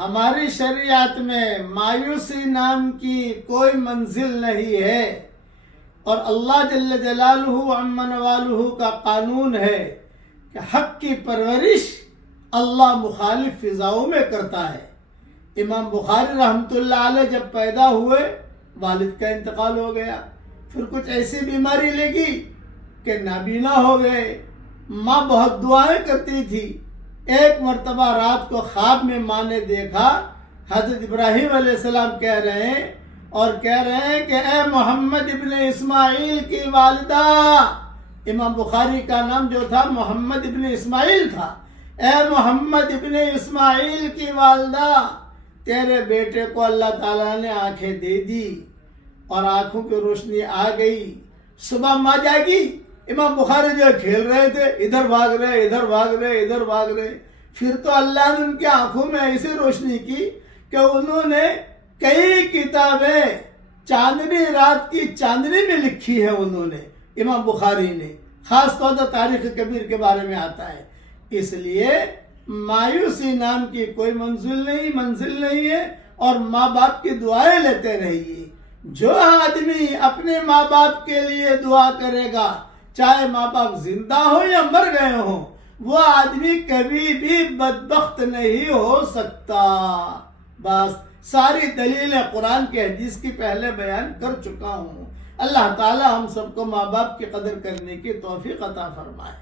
ہماری شریعت میں مایوسی نام کی کوئی منزل نہیں ہے، اور اللہ جل جلالہ عمن والہ کا قانون ہے کہ حق کی پرورش اللہ مخالف فضاؤں میں کرتا ہے۔ امام بخاری رحمۃ اللہ علیہ جب پیدا ہوئے والد کا انتقال ہو گیا، پھر کچھ ایسی بیماری لگی کہ نابینا ہو گئے۔ ماں بہت دعائیں کرتی تھی۔ ایک مرتبہ رات کو خواب میں ماں نے دیکھا حضرت ابراہیم علیہ السلام کہہ رہے ہیں کہ اے محمد ابن اسماعیل کی والدہ، امام بخاری کا نام جو تھا محمد ابن اسماعیل تھا، اے محمد ابن اسماعیل کی والدہ، تیرے بیٹے کو اللہ تعالیٰ نے آنکھیں دے دی اور آنکھوں کی روشنی آ گئی۔ صبح ماں جاگی، امام بخاری جو کھیل رہے تھے، ادھر بھاگ رہے، پھر تو اللہ نے ان کی آنکھوں میں ایسی روشنی کی کہ انہوں نے کئی کتابیں چاندنی رات کی چاندنی میں لکھی ہے انہوں نے، امام بخاری نے، خاص طور پر تاریخ کبیر کے بارے میں آتا ہے۔ اس لیے مایوسی نام کی کوئی منزل نہیں ہے، اور ماں باپ کی دعائیں لیتے رہیے۔ جو آدمی اپنے ماں باپ کے لیے دعا کرے گا، چاہے ماں باپ زندہ ہو یا مر گئے ہوں، وہ آدمی کبھی بھی بدبخت نہیں ہو سکتا۔ بس ساری دلیلیں قرآن کی حدیث کی پہلے بیان کر چکا ہوں۔ اللہ تعالی ہم سب کو ماں باپ کی قدر کرنے کی توفیق عطا فرمائے۔